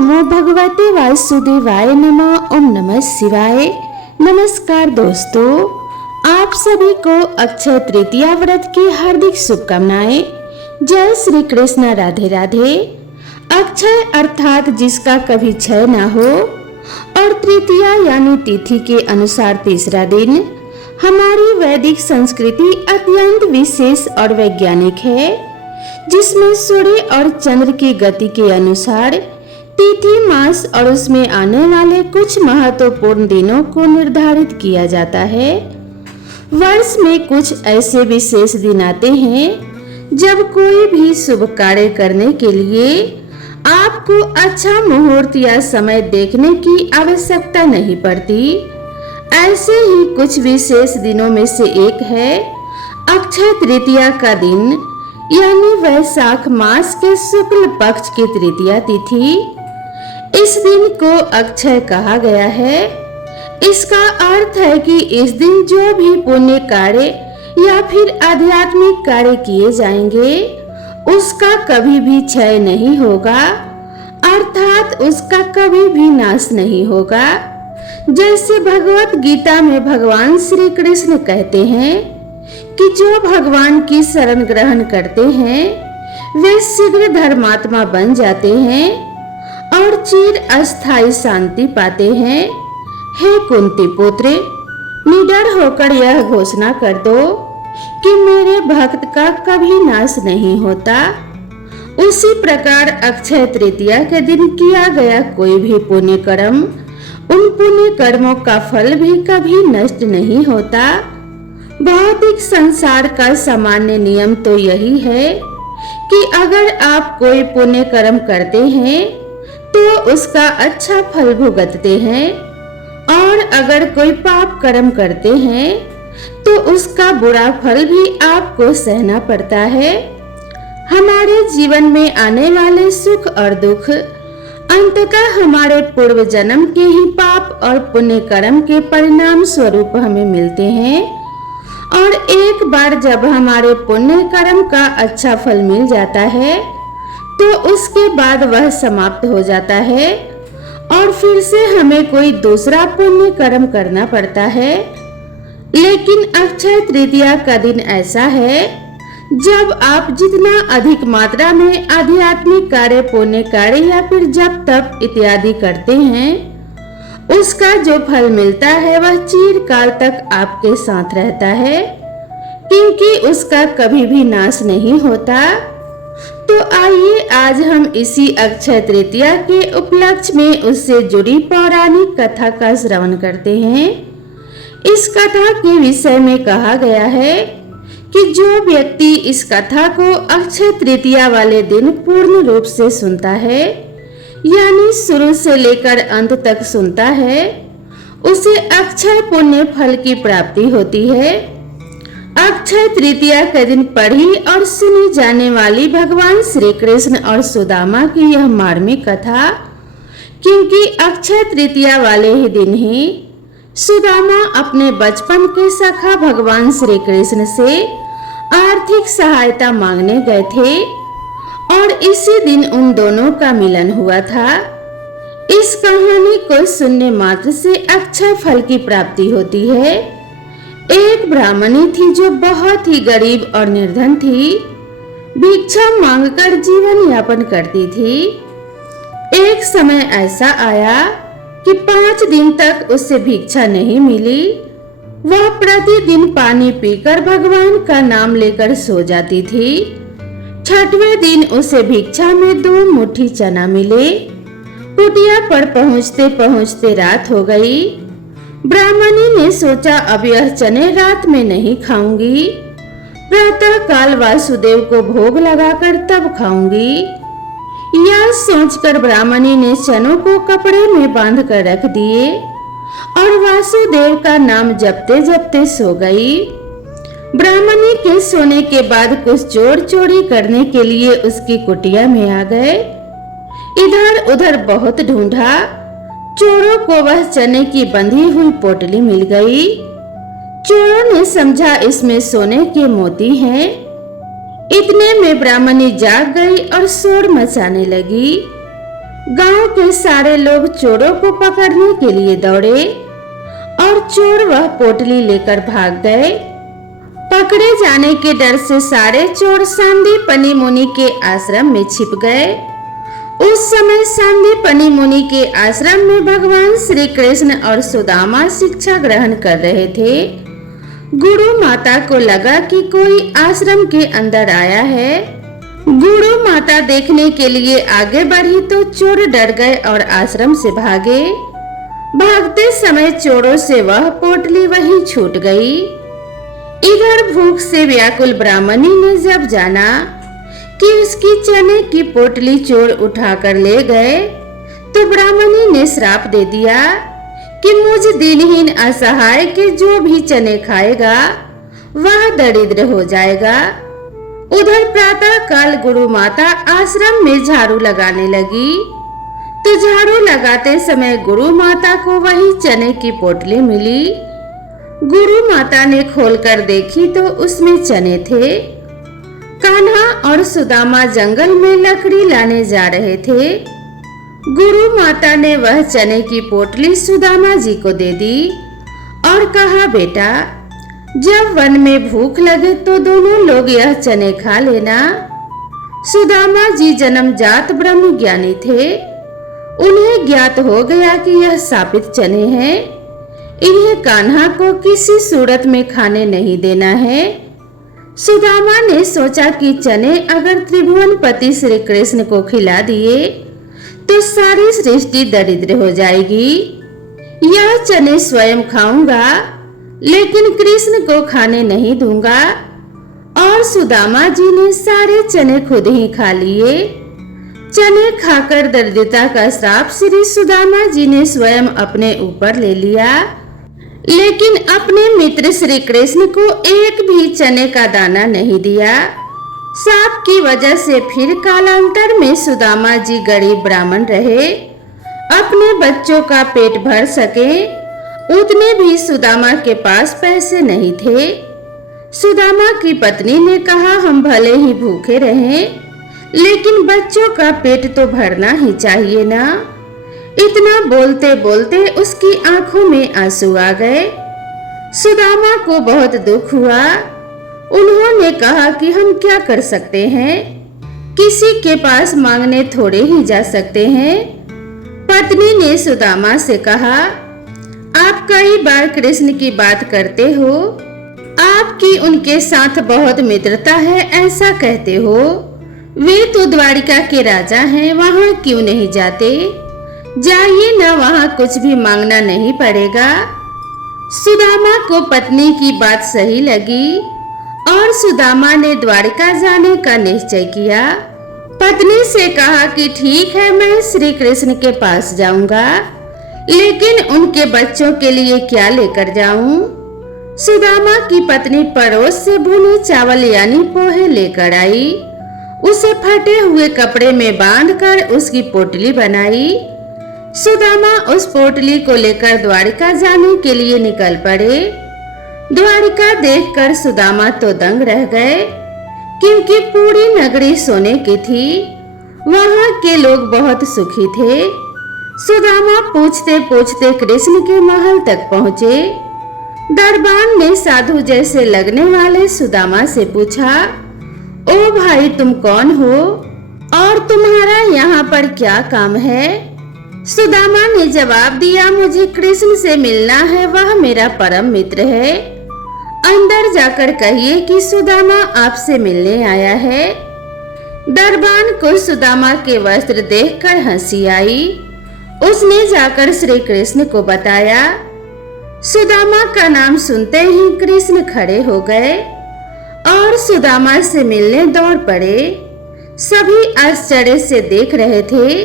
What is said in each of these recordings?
नमो भगवते वासुदेवाय नमः। ओम नमः शिवाय। नमस्कार दोस्तों, आप सभी को अक्षय तृतीया व्रत की हार्दिक शुभकामनाएं। जय श्री कृष्ण, राधे राधे। अक्षय अर्थात जिसका कभी क्षय ना हो और तृतीया यानी तिथि के अनुसार तीसरा दिन हमारी वैदिक संस्कृति अत्यंत विशेष और वैज्ञानिक है, जिसमें सूर्य और चंद्र की गति के अनुसार तिथि, मास और उसमें आने वाले कुछ महत्वपूर्ण दिनों को निर्धारित किया जाता है। वर्ष में कुछ ऐसे विशेष दिन आते हैं जब कोई भी शुभ कार्य करने के लिए आपको अच्छा मुहूर्त या समय देखने की आवश्यकता नहीं पड़ती। ऐसे ही कुछ विशेष दिनों में से एक है अक्षय तृतीया का दिन, यानी वैशाख मास के शुक्ल पक्ष की तृतीया तिथि। इस दिन को अक्षय कहा गया है। इसका अर्थ है कि इस दिन जो भी पुण्य कार्य या फिर आध्यात्मिक कार्य किए जाएंगे उसका कभी भी क्षय नहीं होगा, अर्थात उसका कभी भी नाश नहीं होगा। जैसे भगवत गीता में भगवान श्री कृष्ण कहते हैं कि जो भगवान की शरण ग्रहण करते हैं वे शीघ्र धर्मात्मा बन जाते हैं और चिर अस्थायी शांति पाते हैं। हे कुंती पुत्र, निडर होकर यह घोषणा कर दो कि मेरे भक्त का कभी नाश नहीं होता। उसी प्रकार अक्षय तृतीया के दिन किया गया कोई भी पुण्य कर्म, उन पुण्य कर्मों का फल भी कभी नष्ट नहीं होता। भौतिक संसार का सामान्य नियम तो यही है कि अगर आप कोई पुण्य कर्म करते हैं तो उसका अच्छा फल भुगतते हैं, और अगर कोई पाप कर्म करते हैं तो उसका बुरा फल भी आपको सहना पड़ता है। हमारे जीवन में आने वाले सुख और दुख अंततः हमारे पूर्व जन्म के ही पाप और पुण्य कर्म के परिणाम स्वरूप हमें मिलते हैं, और एक बार जब हमारे पुण्य कर्म का अच्छा फल मिल जाता है तो उसके बाद वह समाप्त हो जाता है और फिर से हमें कोई दूसरा पुण्य कर्म करना पड़ता है। लेकिन अक्षय तृतीया का दिन ऐसा है जब आप जितना अधिक मात्रा में आध्यात्मिक कार्य, पुण्य कार्य या फिर जप तप इत्यादि करते हैं उसका जो फल मिलता है वह चिरकाल तक आपके साथ रहता है, क्योंकि उसका कभी भी नाश नहीं होता। तो आइए आज हम इसी अक्षय तृतीया के उपलक्ष्य में उससे जुड़ी पौराणिक कथा का श्रवण करते हैं। इस कथा के विषय में कहा गया है कि जो व्यक्ति इस कथा को अक्षय तृतीया वाले दिन पूर्ण रूप से सुनता है, यानी शुरू से लेकर अंत तक सुनता है, उसे अक्षय पुण्य फल की प्राप्ति होती है। अक्षय तृतीया के दिन पढ़ी और सुनी जाने वाली भगवान श्री कृष्ण और सुदामा की यह मार्मिक कथा, क्योंकि अक्षय तृतीया वाले ही दिन ही सुदामा अपने बचपन के सखा भगवान श्री कृष्ण से आर्थिक सहायता मांगने गए थे और इसी दिन उन दोनों का मिलन हुआ था। इस कहानी को सुनने मात्र से अक्षय फल की प्राप्ति होती है। एक ब्राह्मणी थी जो बहुत ही गरीब और निर्धन थी, भिक्षा मांगकर जीवन यापन करती थी। एक समय ऐसा आया कि 5 दिन तक उसे भिक्षा नहीं मिली। वह प्रतिदिन पानी पीकर भगवान का नाम लेकर सो जाती थी। 6वें दिन उसे भिक्षा में 2 मुट्ठी चना मिले। कुटिया पर पहुँचते पहुँचते रात हो गई। ब्राह्मणी ने सोचा अब यह चने रात में नहीं खाऊंगी, प्रातः काल वासुदेव को भोग लगाकर तब खाऊंगी। यह सोचकर ब्राह्मणी ने चनों को कपड़े में बांध कर रख दिए और वासुदेव का नाम जपते जपते सो गई। ब्राह्मणी के सोने के बाद कुछ चोर चोरी करने के लिए उसकी कुटिया में आ गए। इधर उधर बहुत ढूंढा, चोरों को वह चने की बंधी हुई पोटली मिल गई। चोरों ने समझा इसमें सोने के मोती हैं। इतने में ब्राह्मणी जाग गई और शोर मचाने लगी। गांव के सारे लोग चोरों को पकड़ने के लिए दौड़े और चोर वह पोटली लेकर भाग गए। पकड़े जाने के डर से सारे चोर सांदीपनि मुनि के आश्रम में छिप गए। उस समय सांदीपनि मुनि के आश्रम में भगवान श्री कृष्ण और सुदामा शिक्षा ग्रहण कर रहे थे। गुरु माता को लगा कि कोई आश्रम के अंदर आया है। गुरु माता देखने के लिए आगे बढ़ी तो चोर डर गए और आश्रम से भागे। भागते समय चोरों से वह पोटली वहीं छूट गई। इधर भूख से व्याकुल ब्राह्मणी ने जब जाना कि उसकी चने की पोटली चोर उठाकर ले गए तो ब्राह्मणी ने श्राप दे दिया कि मुझ दिनहीन असहाय के जो भी चने खाएगा वह दरिद्र हो जाएगा। उधर प्रातः काल गुरु माता आश्रम में झाड़ू लगाने लगी तो झाड़ू लगाते समय गुरु माता को वही चने की पोटली मिली। गुरु माता ने खोलकर देखी तो उसमें चने थे। कान्हा और सुदामा जंगल में लकड़ी लाने जा रहे थे। गुरु माता ने वह चने की पोटली सुदामा जी को दे दी और कहा, बेटा जब वन में भूख लगे तो दोनों लोग यह चने खा लेना। सुदामा जी जन्मजात ब्रह्म ज्ञानी थे। उन्हें ज्ञात हो गया कि यह शापित चने हैं, इन्हें कान्हा को किसी सूरत में खाने नहीं देना है। सुदामा ने सोचा कि चने अगर त्रिभुवनपति श्री कृष्ण को खिला दिए तो सारी सृष्टि दरिद्र हो जाएगी। यह चने स्वयं खाऊंगा लेकिन कृष्ण को खाने नहीं दूंगा। और सुदामा जी ने सारे चने खुद ही खा लिए। चने खाकर दरिद्रता का श्राप श्री सुदामा जी ने स्वयं अपने ऊपर ले लिया, लेकिन अपने मित्र श्री कृष्ण को एक भी चने का दाना नहीं दिया। श्राप की वजह से फिर कालांतर में सुदामा जी गरीब ब्राह्मण रहे। अपने बच्चों का पेट भर सके उतने भी सुदामा के पास पैसे नहीं थे। सुदामा की पत्नी ने कहा, हम भले ही भूखे रहें लेकिन बच्चों का पेट तो भरना ही चाहिए ना। इतना बोलते बोलते उसकी आंखों में आंसू आ गए। सुदामा को बहुत दुख हुआ। उन्होंने कहा कि हम क्या कर सकते हैं, किसी के पास मांगने थोड़े ही जा सकते हैं। पत्नी ने सुदामा से कहा, आप कई बार कृष्ण की बात करते हो, आपकी उनके साथ बहुत मित्रता है ऐसा कहते हो। वे तो द्वारिका के राजा हैं, वहां क्यों नहीं जाते? जाइए ना, वहां कुछ भी मांगना नहीं पड़ेगा। सुदामा को पत्नी की बात सही लगी और सुदामा ने द्वारिका जाने का निश्चय किया। पत्नी से कहा कि ठीक है, मैं श्री कृष्ण के पास जाऊंगा, लेकिन उनके बच्चों के लिए क्या लेकर जाऊं? सुदामा की पत्नी पड़ोस से भुने चावल यानी पोहे लेकर आई। उसे फटे हुए कपड़े में बांधकर उसकी पोटली बनाई। सुदामा उस पोटली को लेकर द्वारिका जाने के लिए निकल पड़े। द्वारिका देखकर सुदामा तो दंग रह गए, क्योंकि पूरी नगरी सोने की थी। वहां के लोग बहुत सुखी थे। सुदामा पूछते पूछते कृष्ण के महल तक पहुँचे। दरबान ने साधु जैसे लगने वाले सुदामा से पूछा, ओ भाई तुम कौन हो और तुम्हारा यहाँ पर क्या काम है? सुदामा ने जवाब दिया, मुझे कृष्ण से मिलना है, वह मेरा परम मित्र है। अंदर जाकर कहिए कि सुदामा आपसे मिलने आया है। दरबान को सुदामा के वस्त्र देखकर हंसी आई। उसने जाकर श्री कृष्ण को बताया। सुदामा का नाम सुनते ही कृष्ण खड़े हो गए और सुदामा से मिलने दौड़ पड़े। सभी आश्चर्य से देख रहे थे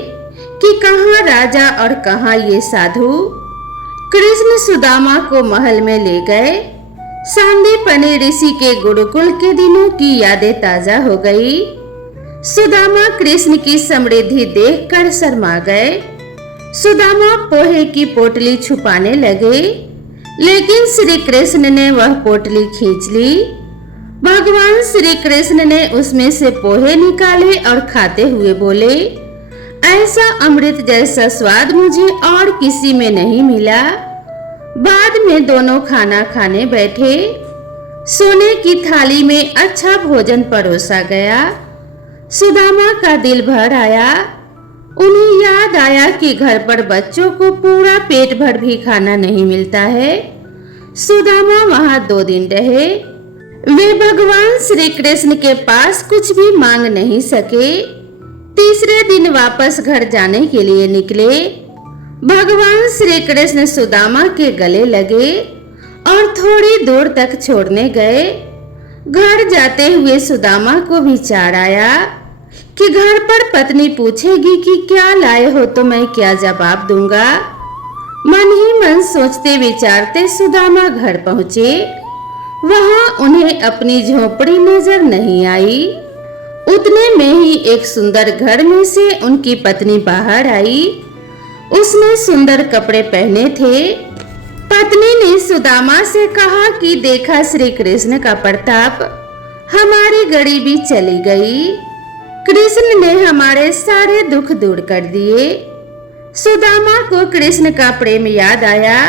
कि कहाँ राजा और कहाँ ये साधु। कृष्ण सुदामा को महल में ले गए। सांदीपनि ऋषि के गुरुकुल के दिनों की यादें ताजा हो गई। सुदामा कृष्ण की समृद्धि देखकर शर्मा गए। सुदामा पोहे की पोटली छुपाने लगे, लेकिन श्री कृष्ण ने वह पोटली खींच ली। भगवान श्री कृष्ण ने उसमें से पोहे निकाले और खाते हुए बोले, ऐसा अमृत जैसा स्वाद मुझे और किसी में नहीं मिला। बाद में दोनों खाना खाने बैठे। सोने की थाली में अच्छा भोजन परोसा गया। सुदामा का दिल भर आया। उन्हें याद आया कि घर पर बच्चों को पूरा पेट भर भी खाना नहीं मिलता है। सुदामा वहां 2 दिन रहे। वे भगवान श्री कृष्ण के पास कुछ भी मांग नहीं सके। तीसरे दिन वापस घर जाने के लिए निकले। भगवान श्री कृष्ण सुदामा के गले लगे और थोड़ी दूर तक छोड़ने गए। घर जाते हुए सुदामा को विचार आया कि घर पर पत्नी पूछेगी कि क्या लाए हो तो मैं क्या जवाब दूंगा। मन ही मन सोचते विचारते सुदामा घर पहुंचे। वहां उन्हें अपनी झोपड़ी नजर नहीं आई। उतने में ही एक सुंदर घर में से उनकी पत्नी बाहर आई। उसने सुंदर कपड़े पहने थे। पत्नी ने सुदामा से कहा कि देखा श्री कृष्ण का प्रताप, हमारी गरीबी चली गई। कृष्ण ने हमारे सारे दुख दूर कर दिए। सुदामा को कृष्ण का प्रेम याद आया।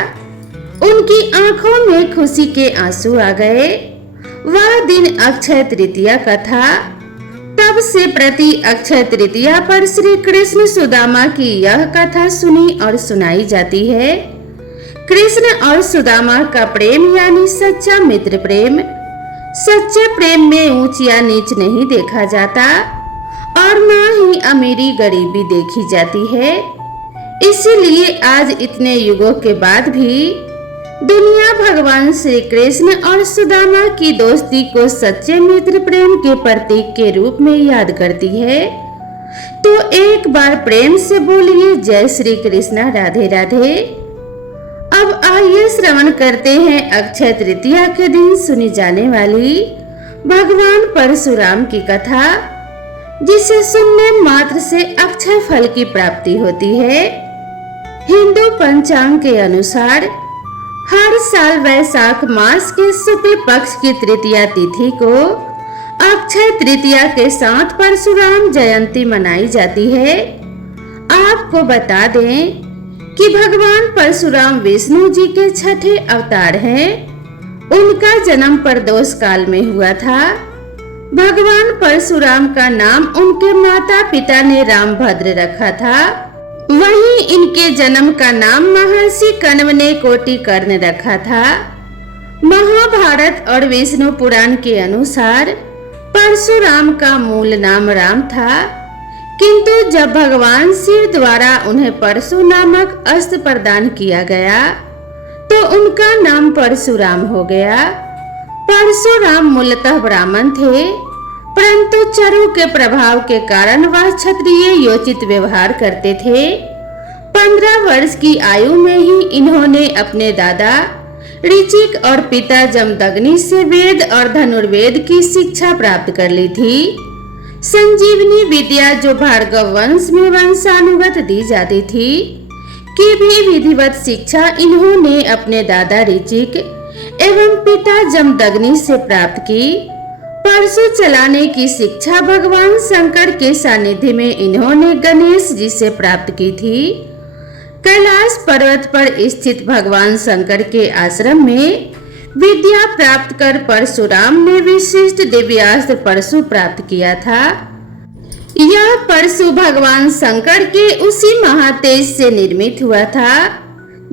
उनकी आंखों में खुशी के आंसू आ गए। वह दिन अक्षय तृतीया का था। तब से प्रति अक्षय तृतीया पर श्री कृष्ण सुदामा की यह कथा सुनी और सुनाई जाती है। कृष्ण और सुदामा का प्रेम यानी सच्चा मित्र प्रेम। सच्चे प्रेम में ऊंच या नीच नहीं देखा जाता और न ही अमीरी गरीबी देखी जाती है। इसीलिए आज इतने युगों के बाद भी दुनिया भगवान श्री कृष्ण और सुदामा की दोस्ती को सच्चे मित्र प्रेम के प्रतीक के रूप में याद करती है। तो एक बार प्रेम से बोलिए जय श्री कृष्णा, राधे राधे। अब आइए श्रवण करते हैं अक्षय तृतीया के दिन सुनी जाने वाली भगवान परशुराम की कथा, जिसे सुनने मात्र से अक्षय फल की प्राप्ति होती है। हिंदू पंचांग के अनुसार हर साल वैशाख मास के शुक्ल पक्ष की तृतीया तिथि को अक्षय तृतीया के साथ परशुराम जयंती मनाई जाती है। आपको बता दें कि भगवान परशुराम विष्णु जी के छठे अवतार हैं। उनका जन्म प्रदोष काल में हुआ था। भगवान परशुराम का नाम उनके माता पिता ने रामभद्र रखा था। वहीं इनके जन्म का नाम महर्षि कण्व ने कोटिकर्ण रखा था। महाभारत और विष्णु पुराण के अनुसार परशुराम का मूल नाम राम था, किंतु जब भगवान शिव द्वारा उन्हें परशु नामक अस्त्र प्रदान किया गया तो उनका नाम परशुराम हो गया। परशुराम मूलतः ब्राह्मण थे, परंतु चरु के प्रभाव के कारण वह क्षत्रिय योचित व्यवहार करते थे। 15 वर्ष की आयु में ही इन्होंने अपने दादा ऋचिक और पिता जमदग्नि से वेद और धनुर्वेद की शिक्षा प्राप्त कर ली थी। संजीवनी विद्या जो भार्गव वंश में वंशानुगत दी जाती थी की भी विधिवत शिक्षा इन्होंने अपने दादा ऋचिक एवं पिता जमदग्नि से प्राप्त की। परशु चलाने की शिक्षा भगवान शंकर के सानिध्य में इन्होंने गणेश जी से प्राप्त की थी। कैलाश पर्वत पर स्थित भगवान शंकर के आश्रम में विद्या प्राप्त कर परशुराम ने विशिष्ट दिव्यास्त्र परशु प्राप्त किया था। यह परशु भगवान शंकर के उसी महातेज से निर्मित हुआ था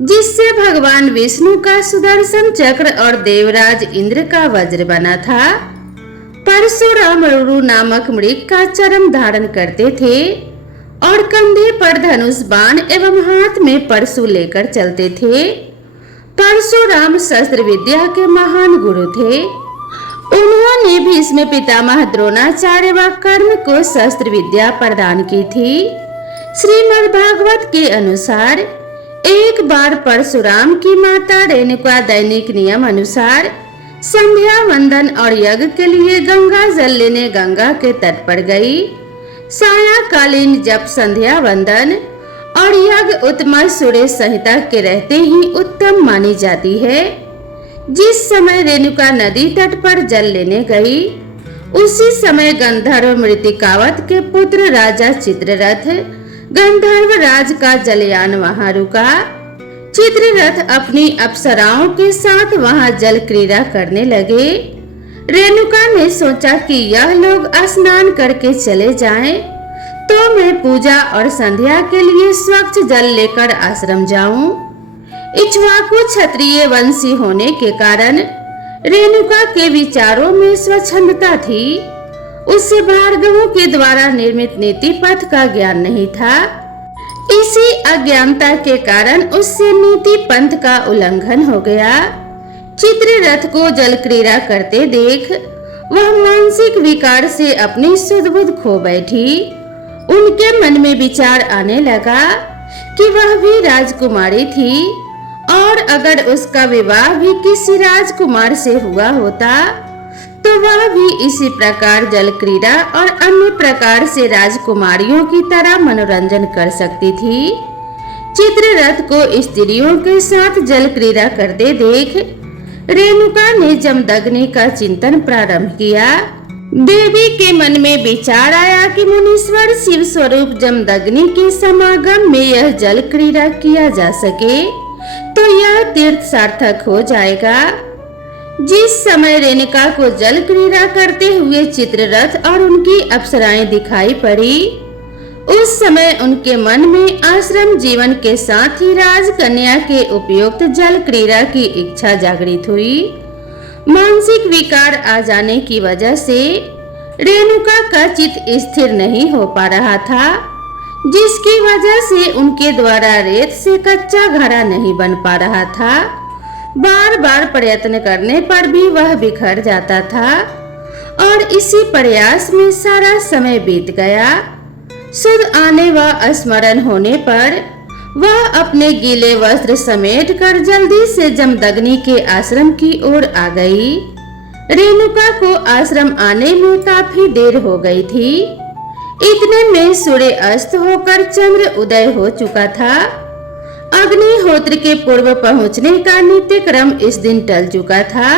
जिससे भगवान विष्णु का सुदर्शन चक्र और देवराज इंद्र का वज्र बना था। परशुराम रुरु नामक मृग का चर्म धारण करते थे और कंधे पर धनुष बाण एवं हाथ में परशु लेकर चलते थे। परशुराम शस्त्र विद्या के महान गुरु थे। उन्होंने भीष्म पितामह द्रोणाचार्य व कर्ण को शस्त्र विद्या प्रदान की थी। श्रीमद्भागवत के अनुसार एक बार परशुराम की माता रेणुका दैनिक नियम अनुसार संध्या वंदन और यज्ञ के लिए गंगा जल लेने गंगा के तट पर गई। सायंकालीन जप संध्या वंदन और यज्ञ उत्तम सूर्य संहिता के रहते ही उत्तम मानी जाती है। जिस समय रेणुका नदी तट पर जल लेने गई उसी समय गंधर्व मृतिकावत के पुत्र राजा चित्ररथ गंधर्व राज का जलयान वहां रुका। चित्ररथ अपनी अप्सराओं के साथ वहां जल क्रीड़ा करने लगे। रेणुका ने सोचा कि यह लोग स्नान करके चले जाएं, तो मैं पूजा और संध्या के लिए स्वच्छ जल लेकर आश्रम जाऊं। इक्ष्वाकु क्षत्रिय वंशी होने के कारण रेणुका के विचारों में स्वच्छंदता थी। उसे भार्गवों के द्वारा निर्मित नीति पथ का ज्ञान नहीं था। इसी अज्ञानता के कारण उससे नीति पंथ का उल्लंघन हो गया। चित्ररथ को जल क्रीड़ा करते देख वह मानसिक विकार से अपनी सुध बुध खो बैठी। उनके मन में विचार आने लगा कि वह भी राजकुमारी थी और अगर उसका विवाह भी किसी राजकुमार से हुआ होता तो वह भी इसी प्रकार जल क्रीड़ा और अन्य प्रकार से राजकुमारियों की तरह मनोरंजन कर सकती थी। चित्ररथ को स्त्रियों के साथ जल क्रीड़ा करते देख रेणुका ने जमदग्नि का चिंतन प्रारंभ किया। देवी के मन में विचार आया कि मुनीश्वर शिव स्वरूप जमदग्नि के समागम में यह जल क्रीड़ा किया जा सके तो यह तीर्थ सार्थक हो जाएगा। जिस समय रेणुका को जल क्रीड़ा करते हुए चित्ररथ और उनकी अप्सराएं दिखाई पड़ी, उस समय उनके मन में आश्रम जीवन के साथ ही राजकन्या के उपयुक्त जल क्रीड़ा की इच्छा जागृत हुई। मानसिक विकार आ जाने की वजह से रेणुका का चित्त स्थिर नहीं हो पा रहा था, जिसकी वजह से उनके द्वारा रेत से कच्चा घड़ा नहीं बन पा रहा था। बार बार प्रयत्न करने पर भी वह बिखर जाता था और इसी प्रयास में सारा समय बीत गया। सुध आने व स्मरण होने पर वह अपने गीले वस्त्र समेट कर जल्दी से जमदग्नि के आश्रम की ओर आ गई। रेणुका को आश्रम आने में काफी देर हो गई थी। इतने में सूर्य अस्त होकर चंद्र उदय हो चुका था। अग्निहोत्र के पूर्व पहुंचने का नित्य क्रम इस दिन टल चुका था।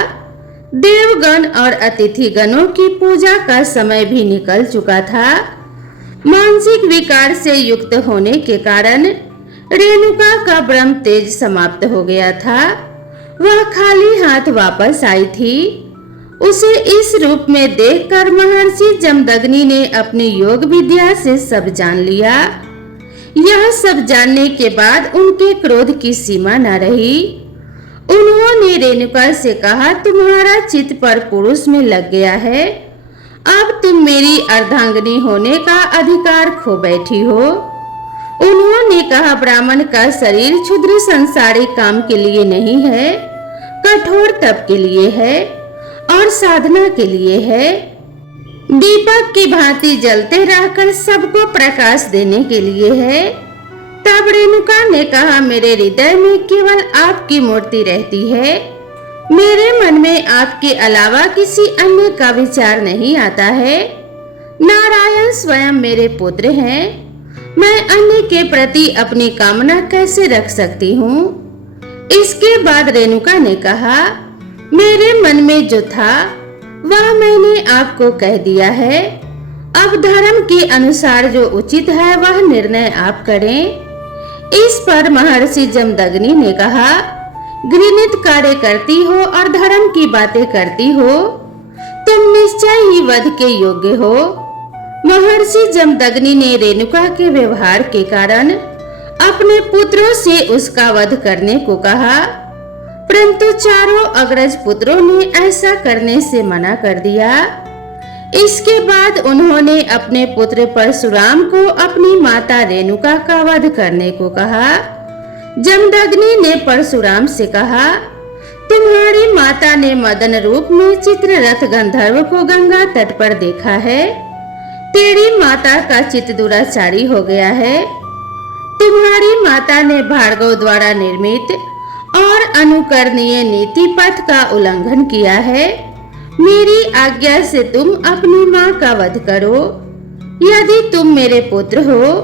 देवगण और अतिथि गणों की पूजा का समय भी निकल चुका था। मानसिक विकार से युक्त होने के कारण रेणुका का ब्रह्म तेज समाप्त हो गया था। वह खाली हाथ वापस आई थी। उसे इस रूप में देखकर महर्षि जमदग्नि ने अपनी योग विद्या से सब जान लिया। यह सब जानने के बाद उनके क्रोध की सीमा न रही। उन्होंने रेणुका से कहा, तुम्हारा चित्त पर पुरुष में लग गया है। अब तुम मेरी अर्धांगिनी होने का अधिकार खो बैठी हो। उन्होंने कहा, ब्राह्मण का शरीर क्षुद्र संसारिक काम के लिए नहीं है, कठोर तप के लिए है और साधना के लिए है। दीपक की भांति जलते रहकर सबको प्रकाश देने के लिए है। तब रेणुका ने कहा, मेरे हृदय में केवल आपकी मूर्ति रहती है। मेरे मन में आपके अलावा किसी अन्य का विचार नहीं आता है। नारायण स्वयं मेरे पुत्र हैं। मैं अन्य के प्रति अपनी कामना कैसे रख सकती हूँ? इसके बाद रेणुका ने कहा, मेरे मन में जो था वह मैंने आपको कह दिया है। अब धर्म के अनुसार जो उचित है वह निर्णय आप करें। इस पर महर्षि जमदग्नि ने कहा, घृणित कार्य करती हो और धर्म की बातें करती हो, तुम निश्चय ही वध के योग्य हो। महर्षि जमदग्नि ने रेणुका के व्यवहार के कारण अपने पुत्रों से उसका वध करने को कहा, परंतु चारों अग्रज पुत्रों ने ऐसा करने से मना कर दिया। इसके बाद उन्होंने अपने पुत्र परशुराम को अपनी माता रेणुका का वध करने को कहा। जमदग्नि ने परशुराम से कहा, तुम्हारी माता ने मदन रूप में चित्ररथ गंधर्व को गंगा तट पर देखा है। तेरी माता का चित्त दुराचारी हो गया है। तुम्हारी माता ने भार्गव द्वारा निर्मित और अनुकरणीय नीति पथ का उल्लंघन किया है। मेरी आज्ञा से तुम अपनी माँ का वध करो। यदि तुम मेरे पुत्र हो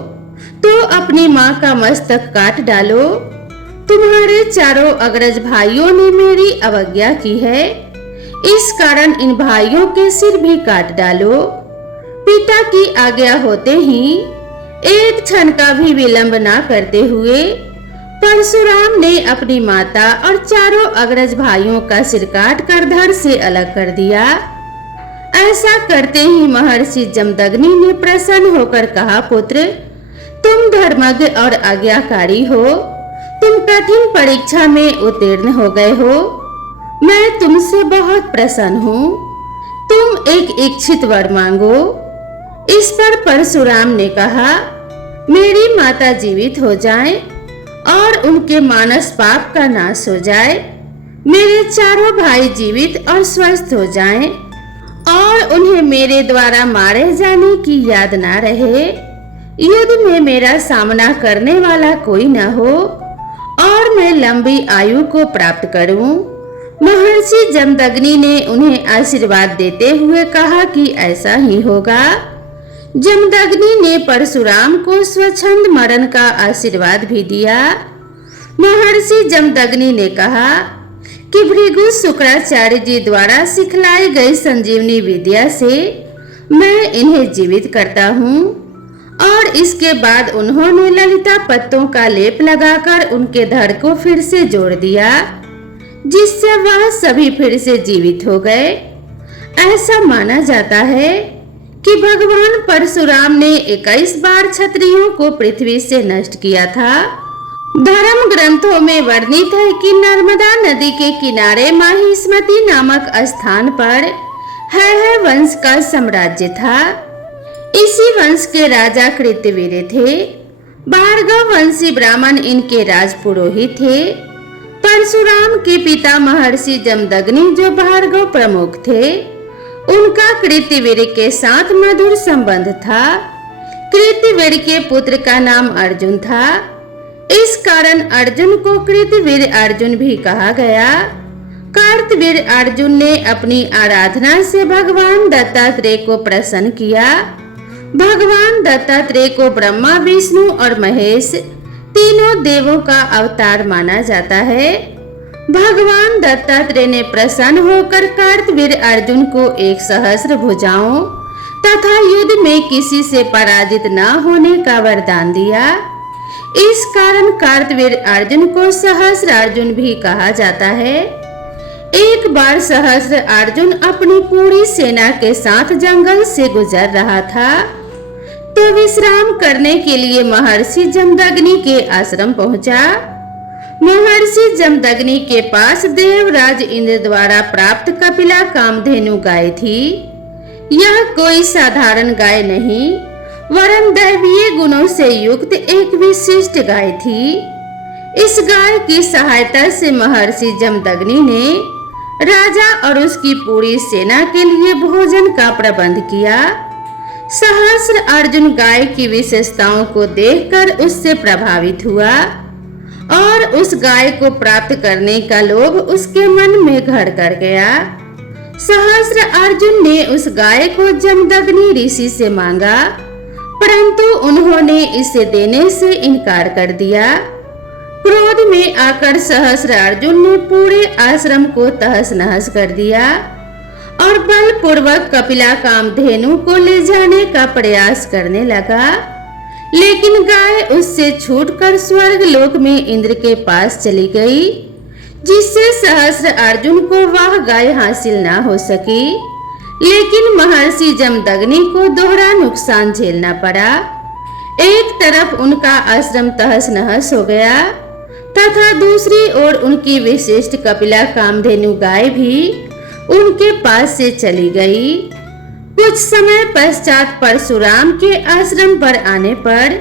तो अपनी माँ का मस्तक काट डालो। तुम्हारे चारों अग्रज भाइयों ने मेरी अवज्ञा की है, इस कारण इन भाइयों के सिर भी काट डालो। पिता की आज्ञा होते ही एक क्षण का भी विलंब ना करते हुए परशुराम ने अपनी माता और चारों अग्रज भाइयों का सिर काट कर धड़ से अलग कर दिया। ऐसा करते ही महर्षि जमदग्नि ने प्रसन्न होकर कहा, पुत्र, तुम धर्मज्ञ और आज्ञाकारी हो। तुम कठिन परीक्षा में उत्तीर्ण हो गए हो। मैं तुमसे बहुत प्रसन्न हूँ। तुम एक इच्छित वर मांगो। इस पर परशुराम ने कहा, मेरी माता जीवित हो जाएं और उनके मानस पाप का नाश हो जाए। मेरे चारों भाई जीवित और स्वस्थ हो जाएं और उन्हें मेरे द्वारा मारे जाने की याद ना रहे। युद्ध में मेरा सामना करने वाला कोई न हो और मैं लंबी आयु को प्राप्त करूं। महर्षि जमदग्नि ने उन्हें आशीर्वाद देते हुए कहा कि ऐसा ही होगा। जमदग्नि ने परशुराम को स्वच्छंद मरण का आशीर्वाद भी दिया। महर्षि जमदग्नि ने कहा कि भृगु शुक्राचार्य जी द्वारा सिखलाई गई संजीवनी विद्या से मैं इन्हें जीवित करता हूँ। और इसके बाद उन्होंने ललिता पत्तों का लेप लगाकर उनके धड़ को फिर से जोड़ दिया, जिससे वह सभी फिर से जीवित हो गए। ऐसा माना जाता है कि भगवान परशुराम ने 21 बार क्षत्रियों को पृथ्वी से नष्ट किया था। धर्म ग्रंथों में वर्णित है कि नर्मदा नदी के किनारे माहिष्मति नामक स्थान पर है वंश का साम्राज्य था। इसी वंश के राजा कृतवीर्य थे। भार्गव वंशी ब्राह्मण इनके राजपुरोहित थे। परशुराम के पिता महर्षि जमदग्नि जो भार्गव प्रमुख थे, उनका कृतवीर्य के साथ मधुर संबंध था। कृतवीर्य के पुत्र का नाम अर्जुन था। इस कारण अर्जुन को कृतवीर्य अर्जुन भी कहा गया। कार्तवीर्य अर्जुन ने अपनी आराधना से भगवान दत्तात्रेय को प्रसन्न किया। भगवान दत्तात्रेय को ब्रह्मा, विष्णु और महेश तीनों देवों का अवतार माना जाता है। भगवान दत्तात्रेय ने प्रसन्न होकर कार्तवीर्य अर्जुन को 1,000 भुजाओं तथा युद्ध में किसी से पराजित न होने का वरदान दिया। इस कारण कार्तवीर्य अर्जुन को सहस्रार्जुन भी कहा जाता है। एक बार सहस्रार्जुन अपनी पूरी सेना के साथ जंगल से गुजर रहा था, तो विश्राम करने के लिए महर्षि जमदग्नि के आश्रम पहुंचा। महर्षि जमदग्नि के पास देवराज इंद्र द्वारा प्राप्त कपिला कामधेनु गाय थी। यह कोई साधारण गाय नहीं, वरन दैवीय गुणों से युक्त एक विशिष्ट गाय थी। इस गाय की सहायता से महर्षि जमदग्नि ने राजा और उसकी पूरी सेना के लिए भोजन का प्रबंध किया। सहस्रार्जुन गाय की विशेषताओं को देखकर उससे प्रभावित हुआ और उस गाय को प्राप्त करने का लोभ उसके मन में घर कर गया। सहस्रार्जुन ने उस गाय को जमदग्नि ऋषि से मांगा, परंतु उन्होंने इसे देने से इनकार कर दिया। क्रोध में आकर सहस्रार्जुन ने पूरे आश्रम को तहस नहस कर दिया और बलपूर्वक कपिला कामधेनु को ले जाने का प्रयास करने लगा। लेकिन गाय उससे छूटकर स्वर्ग लोक में इंद्र के पास चली गई, जिससे सहस्रार्जुन को वह गाय हासिल न हो सकी। लेकिन महर्षि जमदग्नि को दोहरा नुकसान झेलना पड़ा। एक तरफ उनका आश्रम तहस नहस हो गया तथा दूसरी ओर उनकी विशिष्ट कपिला कामधेनु गाय भी उनके पास से चली गई। कुछ समय पश्चात परशुराम के आश्रम पर आने पर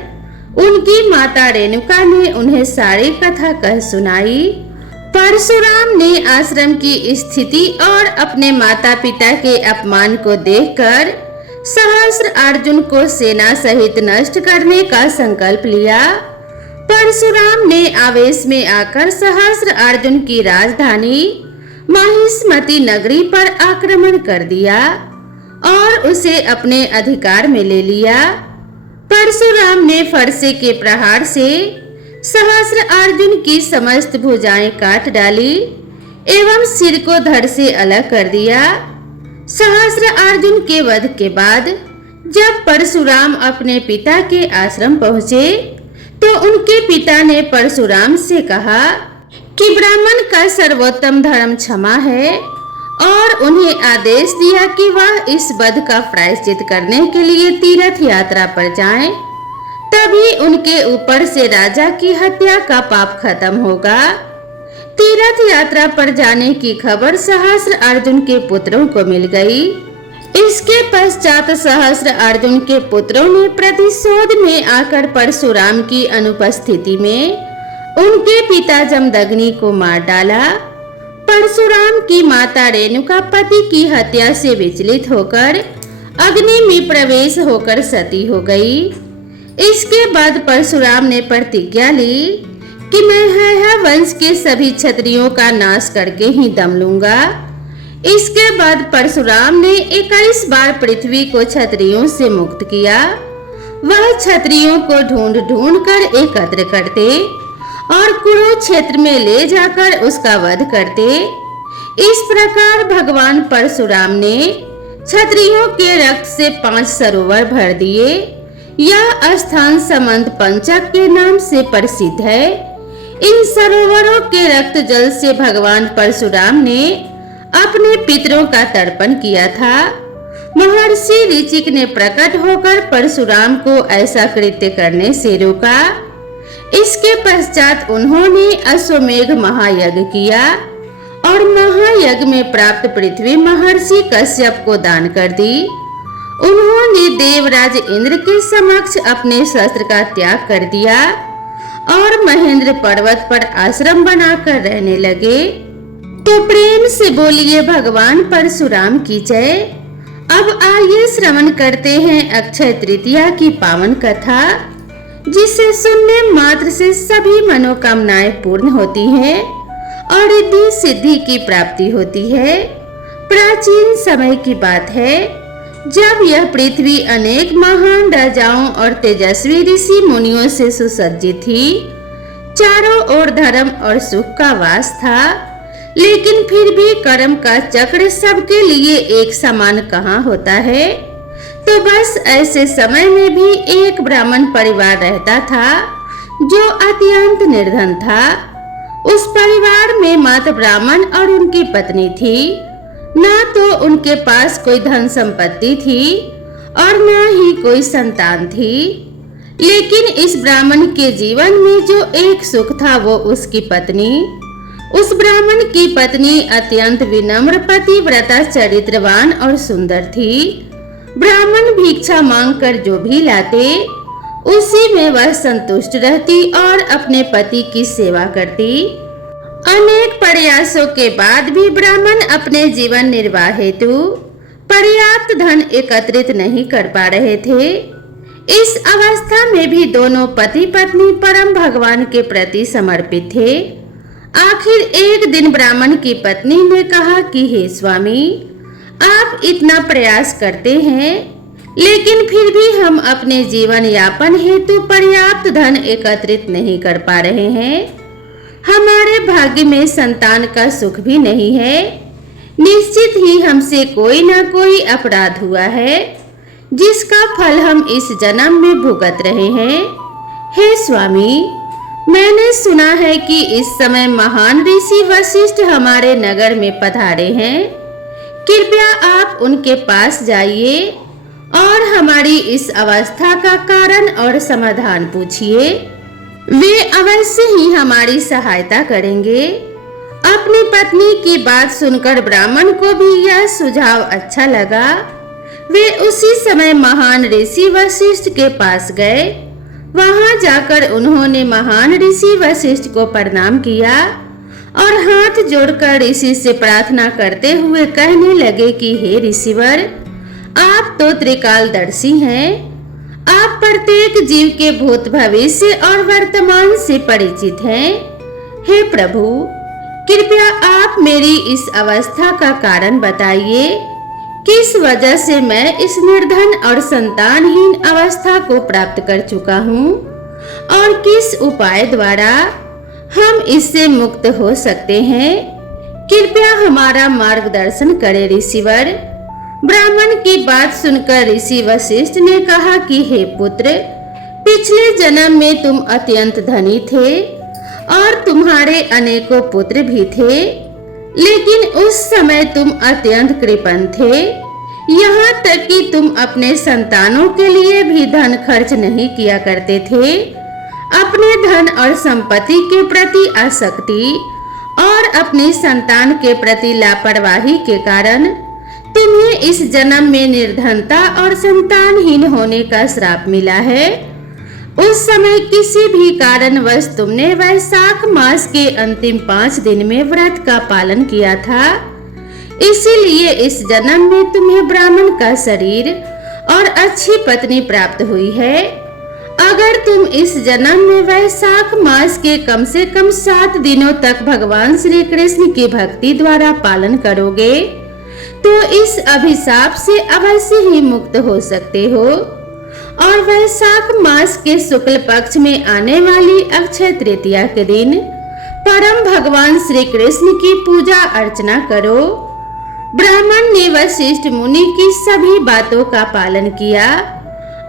उनकी माता रेणुका ने उन्हें सारी कथा कह सुनाई। परशुराम ने आश्रम की स्थिति और अपने माता पिता के अपमान को देखकर सहस्रार्जुन को सेना सहित नष्ट करने का संकल्प लिया। परशुराम ने आवेश में आकर सहस्रार्जुन की राजधानी माहिष्मति नगरी पर आक्रमण कर दिया और उसे अपने अधिकार में ले लिया। परशुराम ने फरसे के प्रहार से सहस्रार्जुन की समस्त भुजाएं काट डाली एवं सिर को धड़ से अलग कर दिया। सहस्रार्जुन के वध के बाद जब परशुराम अपने पिता के आश्रम पहुंचे तो उनके पिता ने परशुराम से कहा कि ब्राह्मण का सर्वोत्तम धर्म क्षमा है और उन्हें आदेश दिया कि वह इस वध का प्रायश्चित करने के लिए तीर्थ यात्रा पर जाएं। तभी उनके ऊपर से राजा की हत्या का पाप खत्म होगा। तीर्थ यात्रा पर जाने की खबर सहस्त्र अर्जुन के पुत्रों को मिल गई। इसके पश्चात सहस्त्र अर्जुन के पुत्रों ने प्रतिशोध में आकर परशुराम की अनुपस्थिति में उनके पिता जमदग्नि को मार डाला। परशुराम की माता रेणुका पति की हत्या से विचलित होकर अग्नि में प्रवेश होकर सती हो गई। इसके बाद परशुराम ने प्रतिज्ञा ली कि मैं हैहा वंश के सभी क्षत्रियों का नाश करके ही दम लूंगा। इसके बाद परशुराम ने 21 बार पृथ्वी को क्षत्रियों से मुक्त किया। वह क्षत्रियों को ढूंढ ढूंढ कर एकत्र करते और कुरुक्षेत्र में ले जाकर उसका वध करते। इस प्रकार भगवान परशुराम ने क्षत्रियों के रक्त से 5 सरोवर भर दिए। यह स्थान समंत पंचक के नाम से प्रसिद्ध है। इन सरोवरों के रक्त जल से भगवान परशुराम ने अपने पितरों का तर्पण किया था। महर्षि ऋचिक ने प्रकट होकर परशुराम को ऐसा कृत्य करने से रोका। इसके पश्चात उन्होंने अश्वमेघ महायज्ञ किया और महायज्ञ में प्राप्त पृथ्वी महर्षि कश्यप को दान कर दी। उन्होंने देवराज इंद्र के समक्ष अपने शस्त्र का त्याग कर दिया और महेंद्र पर्वत पर आश्रम बनाकर रहने लगे। तो प्रेम से बोलिए भगवान परशुराम की जय। अब आइए श्रवण करते हैं अक्षय तृतीया की पावन कथा, जिसे सुनने मात्र से सभी मनोकामनाएं पूर्ण होती हैं और रिद्धि सिद्धि की प्राप्ति होती है। प्राचीन समय की बात है, जब यह पृथ्वी अनेक महान राजाओं और तेजस्वी ऋषि मुनियों से सुसज्जित थी। चारों ओर धर्म और सुख का वास था, लेकिन फिर भी कर्म का चक्र सबके लिए एक समान कहाँ होता है। तो बस ऐसे समय में भी एक ब्राह्मण परिवार रहता था जो अत्यंत निर्धन था। उस परिवार में मात्र ब्राह्मण और उनकी पत्नी थी। ना तो उनके पास कोई धन संपत्ति थी और ना ही कोई संतान थी। लेकिन इस ब्राह्मण के जीवन में जो एक सुख था वो उसकी पत्नी। उस ब्राह्मण की पत्नी अत्यंत विनम्र, पतिव्रता, चरित्रवान और सुंदर थी। ब्राह्मण भिक्षा मांगकर जो भी लाते उसी में वह संतुष्ट रहती और अपने पति की सेवा करती। अनेक प्रयासों के बाद भी ब्राह्मण अपने जीवन निर्वाह हेतु पर्याप्त धन एकत्रित नहीं कर पा रहे थे। इस अवस्था में भी दोनों पति पत्नी परम भगवान के प्रति समर्पित थे। आखिर एक दिन ब्राह्मण की पत्नी ने कहा कि हे स्वामी, आप इतना प्रयास करते हैं, लेकिन फिर भी हम अपने जीवन यापन हेतु पर्याप्त धन एकत्रित नहीं कर पा रहे हैं। हमारे भाग्य में संतान का सुख भी नहीं है। निश्चित ही हमसे कोई ना कोई अपराध हुआ है, जिसका फल हम इस जन्म में भुगत रहे हैं। हे स्वामी, मैंने सुना है कि इस समय महान ऋषि वशिष्ठ हमारे नगर में पधारे हैं। कृपया आप उनके पास जाइए और हमारी इस अवस्था का कारण और समाधान पूछिए। वे अवश्य ही हमारी सहायता करेंगे। अपनी पत्नी की बात सुनकर ब्राह्मण को भी यह सुझाव अच्छा लगा। वे उसी समय महान ऋषि वशिष्ठ के पास गए। वहां जाकर उन्होंने महान ऋषि वशिष्ठ को प्रणाम किया और हाथ जोड़कर ऋषि से प्रार्थना करते हुए कहने लगे कि हे ऋषिवर, आप तो त्रिकालदर्शी हैं। आप प्रत्येक जीव के भूत, भविष्य और वर्तमान से परिचित हैं। हे प्रभु, कृपया आप मेरी इस अवस्था का कारण बताइए। किस वजह से मैं इस निर्धन और संतानहीन अवस्था को प्राप्त कर चुका हूँ और किस उपाय द्वारा हम इससे मुक्त हो सकते हैं। कृपया हमारा मार्गदर्शन करें ऋषिवर। ब्राह्मण की बात सुनकर ऋषि वशिष्ठ ने कहा कि हे पुत्र, पिछले जन्म में तुम अत्यंत धनी थे और तुम्हारे अनेकों पुत्र भी थे, लेकिन उस समय तुम अत्यंत कृपण थे, यहाँ तक कि तुम अपने संतानों के लिए भी धन खर्च नहीं किया करते थे। अपने धन और संपत्ति के प्रति आसक्ति और अपनी संतान के प्रति लापरवाही के कारण तुम्हें इस जन्म में निर्धनता और संतानहीन होने का श्राप मिला है। उस समय किसी भी कारणवश तुमने वैशाख मास के अंतिम 5 दिन में व्रत का पालन किया था, इसीलिए इस जन्म में तुम्हें ब्राह्मण का शरीर और अच्छी पत्नी प्राप्त हुई है। अगर तुम इस जन्म में वैशाख मास के कम से कम 7 दिनों तक भगवान श्री कृष्ण की भक्ति द्वारा पालन करोगे तो इस अभिशाप से अवश्य ही मुक्त हो सकते हो। और वैशाख मास के शुक्ल पक्ष में आने वाली अक्षय तृतीया के दिन परम भगवान श्री कृष्ण की पूजा अर्चना करो। ब्राह्मण ने वशिष्ठ मुनि की सभी बातों का पालन किया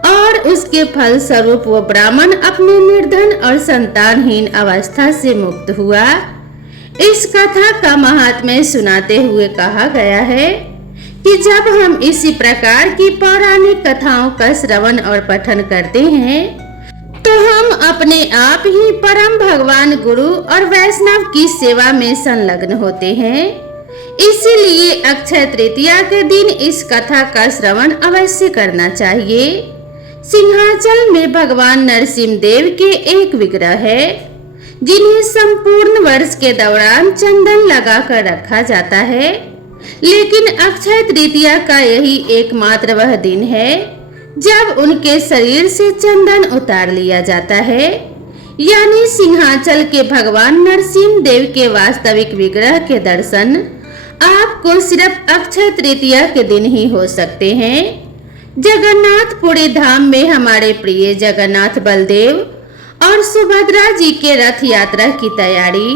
और उसके फल स्वरूप वो ब्राह्मण अपने निर्धन और संतानहीन अवस्था से मुक्त हुआ। इस कथा का महात्म्य सुनाते हुए कहा गया है कि जब हम इसी प्रकार की पौराणिक कथाओं का श्रवण और पठन करते हैं तो हम अपने आप ही परम भगवान गुरु और वैष्णव की सेवा में संलग्न होते हैं। इसीलिए अक्षय तृतीया के दिन इस कथा का श्रवण अवश्य करना चाहिए। सिंहाचल में भगवान नरसिंह देव के एक विग्रह है जिन्हें संपूर्ण वर्ष के दौरान चंदन लगाकर रखा जाता है, लेकिन अक्षय तृतीया का यही एकमात्र वह दिन है जब उनके शरीर से चंदन उतार लिया जाता है। यानी सिंहाचल के भगवान नरसिंह देव के वास्तविक विग्रह के दर्शन आपको सिर्फ अक्षय तृतीया के दिन ही हो सकते हैं। जगन्नाथपुरी धाम में हमारे प्रिय जगन्नाथ बलदेव और सुभद्रा जी के रथ यात्रा की तैयारी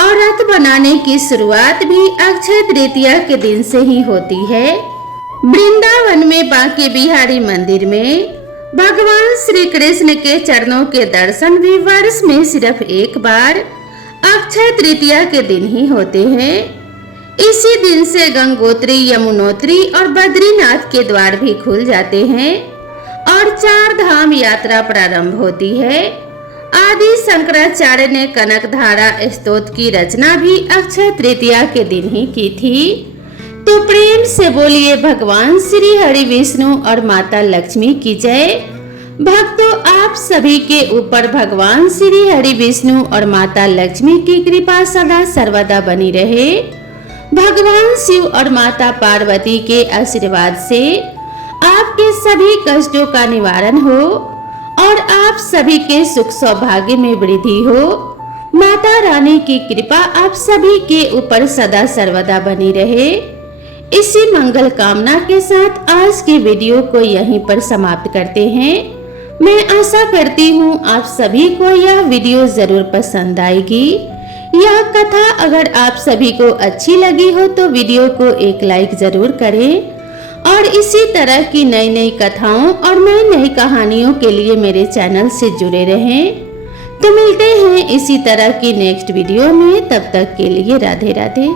और रथ बनाने की शुरुआत भी अक्षय तृतीया के दिन से ही होती है। वृंदावन में बांके बिहारी मंदिर में भगवान श्री कृष्ण के चरणों के दर्शन भी वर्ष में सिर्फ एक बार अक्षय तृतीया के दिन ही होते हैं। इसी दिन से गंगोत्री, यमुनोत्री और बद्रीनाथ के द्वार भी खुल जाते हैं और 4 धाम यात्रा प्रारंभ होती है। आदि शंकराचार्य ने कनकधारा स्तोत्र की रचना भी अक्षय तृतीया के दिन ही की थी। तो प्रेम से बोलिए भगवान श्री हरि विष्णु और माता लक्ष्मी की जय। भक्तों, आप सभी के ऊपर भगवान श्री हरि विष्णु और माता लक्ष्मी की कृपा सदा सर्वदा बनी रहे। भगवान शिव और माता पार्वती के आशीर्वाद से आपके सभी कष्टों का निवारण हो और आप सभी के सुख सौभाग्य में वृद्धि हो। माता रानी की कृपा आप सभी के ऊपर सदा सर्वदा बनी रहे। इसी मंगल कामना के साथ आज की वीडियो को यहीं पर समाप्त करते हैं। मैं आशा करती हूँ आप सभी को यह वीडियो जरूर पसंद आएगी। यह कथा अगर आप सभी को अच्छी लगी हो तो वीडियो को एक लाइक जरूर करें और इसी तरह की नई नई कथाओं और नई नई कहानियों के लिए मेरे चैनल से जुड़े रहें। तो मिलते हैं इसी तरह की नेक्स्ट वीडियो में। तब तक के लिए राधे राधे।